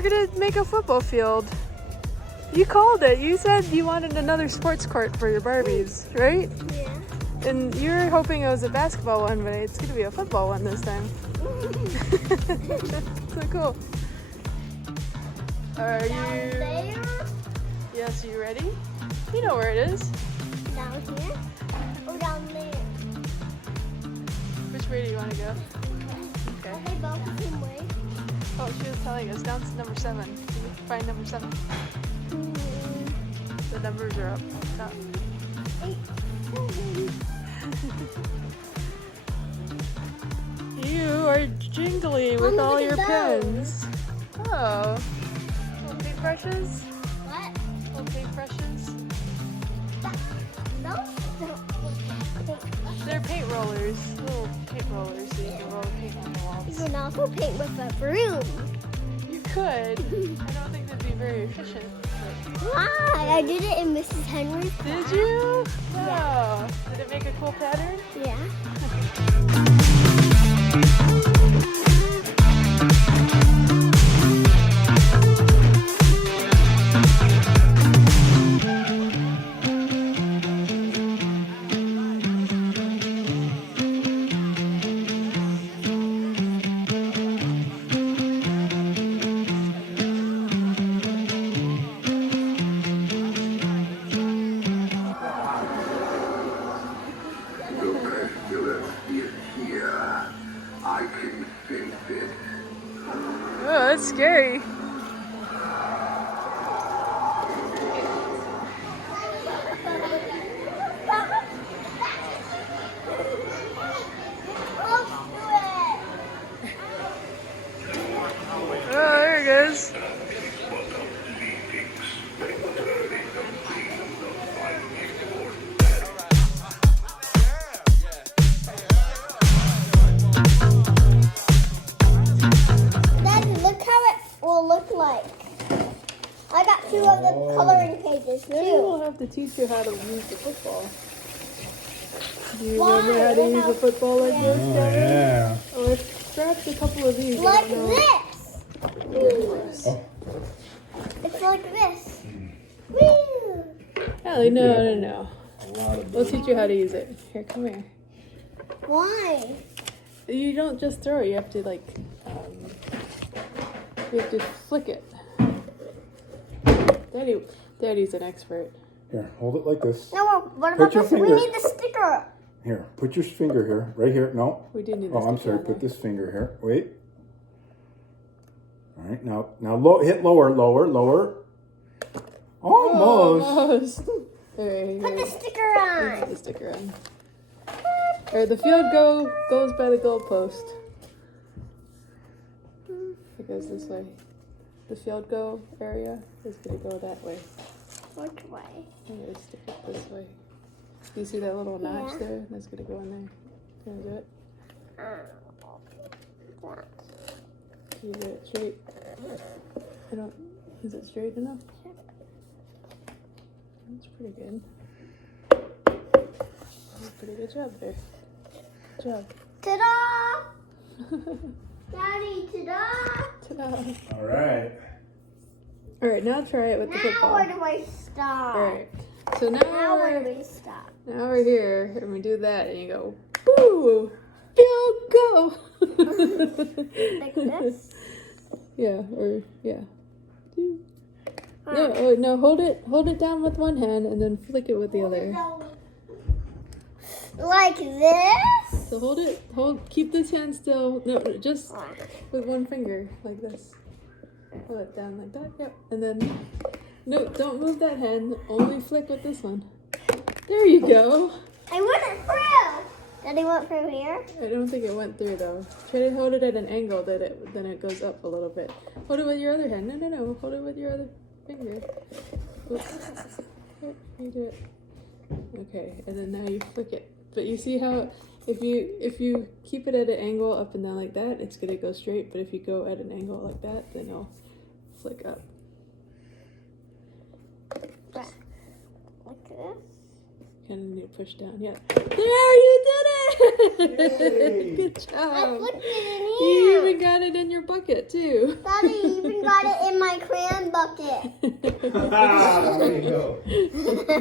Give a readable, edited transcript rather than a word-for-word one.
were gonna make a football field. You called it. You said you wanted another sports court for your Barbies, right? Yeah. And you were hoping it was a basketball one, but it's gonna be a football one this time. So cool. Are Down there? Yes, you ready? You know where it is. Down here? Or down there? Which way do you want to go? Okay. Are they both the same way? Oh, she was telling us down to number 7. Can you find number 7? The numbers are up top. 8, 7. You are jingly with Look all at your those. pens. Oh. Little paintbrushes? What? Little paintbrushes? Those don't They're paint rollers. Little paint rollers so you can roll paint on the You walls. can also paint with a broom. You could. I don't think that'd be very efficient. But... Why? I did it in Mrs. Henry's class. Did you? Yeah. Oh. Did it make a cool pattern? Yeah. Oh, that's scary. Oh, there it goes. Daddy, look how it will look like. I got 2 of the coloring pages Maybe too. we'll have to teach you how to use the football. Do you Why? remember how to use a football like this, Oh, Kevin? yeah. Oh, I've scratched a couple of these. I Like don't know. this. Oh. It's like this. Woo! Ellie, no. A lot of We'll teach you how to use it. Here, come here. Why? You don't just throw it. You have to you have to flick it. Daddy's an expert. Here, hold it like this. No, what Put about your this? We finger- need the sticker. Here, put your finger here. Right here. No. We do need this. Oh, I'm to sorry. go Put there. this finger here. Wait. All right. Now hit lower. Almost. Almost. Alright, Put the here. sticker Put on. the sticker on. Alright, the field goes by the goalpost. It goes this way. The field goal area is gonna go that way. Which way? I'm gonna stick it this way. Do you see that little notch Yeah. there? That's gonna go in there. Can I do it? Can you do it straight? I don't. Is it straight enough? That's pretty good. Pretty good job there. Good job. Ta-da! Daddy, ta-da! Ta-da! All right. Alright, now try it with the Now football. where do I stop? Alright. So Now where do we stop? now we're here, and we do that, and you go, boo! Field goal! Like this? Yeah, or, yeah. No, hold it down with one hand, and then flick it with the other. Like this? So keep this hand still. No, just with one finger, like this. Hold it down like that, yep. And then, no, don't move that hand, only flick with this one. There you go. I went through. Daddy went through here. I don't think it went through though. Try to hold it at an angle then it goes up a little bit. Hold it with your other hand. No. Hold it with your other finger. Oops. Here, you do it. Okay, and then now you flick it. But you see how if you keep it at an angle up and down like that, it's gonna go straight. But if you go at an angle like that, then it'll flick up. Like this? Kind of need to push down. Yeah. There, you did it! Good I job. flipped it in You here. even got it in your bucket too. Daddy even got it in There you go.